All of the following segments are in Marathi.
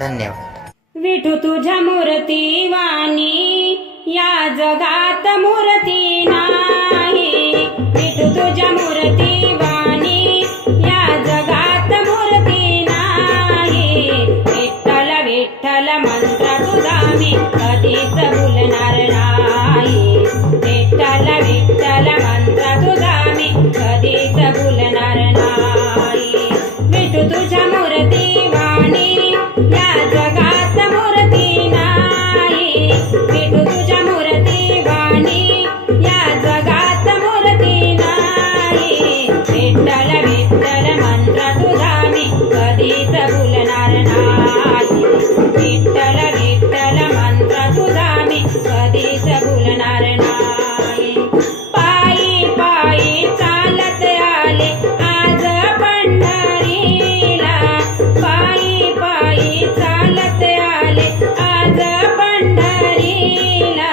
धन्यवाद। विठू तुझ्या मूर्ती वाणी या जगात मूर्ती नाही, विठू तुझ्या मूर्ती वाणी या जगात मूर्ती नाही। विठ्ठल विठ्ठल मंत्र तुझा मी कधीच भुलणार नाही, विठ्ठल विठ्ठल मंत्र तुझा मी कधीच भुलणार नाही। विठू तुझ्या मूर्ती वाणी या जगात मूर्ती नाही, विठू तुझ्या मूर्ती वाणी या जगात मूर्ती नाही। विठ्ठल विठ्ठल मंत्र तुझा मी कधीच भुलणार नाही, विठ्ठल विठ्ठल मंत्र तुझा मी कधीच भुलणार नाही। पायी पायी चालत आले आज पंढरीला, पायी पायी चालत आले आज पंढरीला।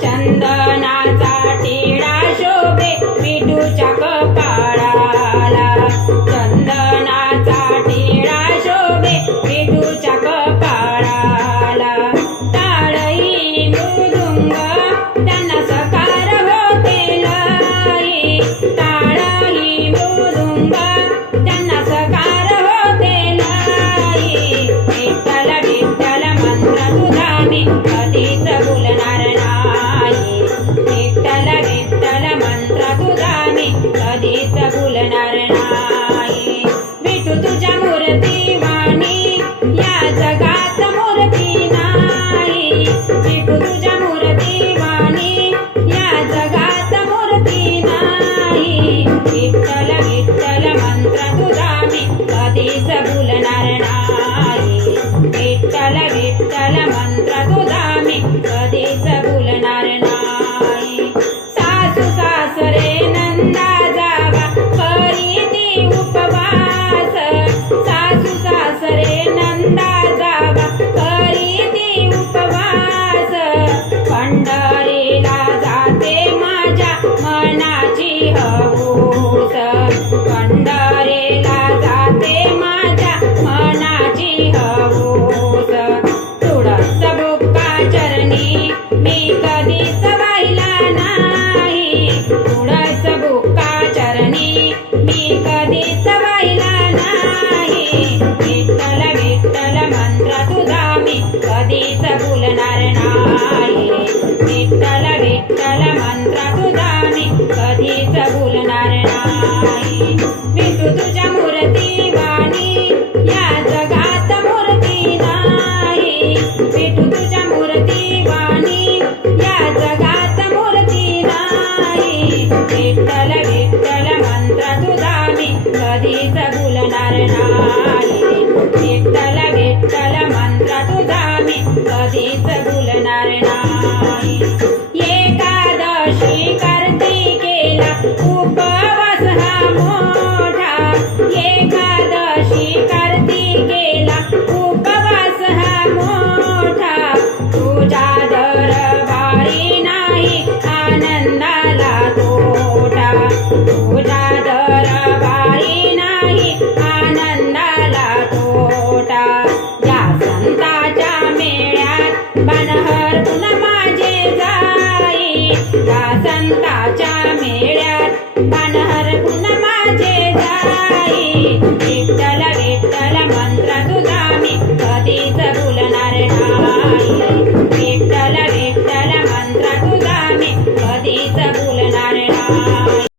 चंदनाचा टिळा शोभे विठूच्या कपाळाला, चंदनाचा टिळा शोभे विठूच्या कपाळाला। टाळही मृदुंग त्यांना सकार होते लई, टाळही मृदुंग त्यांना सकार होते लई। विठ्ठल विठ्ठल मंत्र तुझा मी कधीच भुलणार नाही, विठ्ठल विठ्ठल मंत्र तुझा मी कधीच भुलणार नाही। विठू तुझ्या मूर्ती वाणी या जगात मूर्ती नाही, विठू तुझ्या मूर्ती वाणी या जगात मूर्ती नाही। विठ्ठल विठ्ठल मंत्र तुझा मी कधीच भुलणार नाही, विठ्ठल विठ्ठल मंत्र तुझा मी कधीच भुलणार नाही। सासू सासरे नंदा जावा करीती उपवास, सासू सासरे नंदा जावा करीती उपवास। पंढरीला जाते माझ्या मनाची हौस, पंढरीला जाते माझ्या मनाची हौस। तुळस बुक्का चरणी मी कधीच वाहिला नाही, तुळस बुक्का चरणी मी कधीच वाहिला नाही। विठ्ठल विठ्ठल मंत्र तुझा मी कधीच भुलणार नाही, विठ्ठल विठ्ठल मंत्र तुझा मी कधीच भुलणार नाही। विठू तुझ्या मूर्ती वाणी या जगात मूर्ती नाही, विठू तुझ्या मूर्ती वाणी या जगात मूर्ती नाही। विठ्ठल विठ्ठल मंत्र तुझा मी कधीच भुलणार नाही, विठ्ठल विठ्ठल मंत्र तुझा मी कधीच भुलणार नाही। एकादशी कार्तिकेला उपवास हा मोठा, एकादशी कार्तिकेला उपवास हा मोठा। तुझ्या दरबारी नाही आनंदाला तोटा, तुझ्या दरबारी नाही आनंदाला तोटा। या संताच्या मेळ्यात बन हरपून माझे जाई, या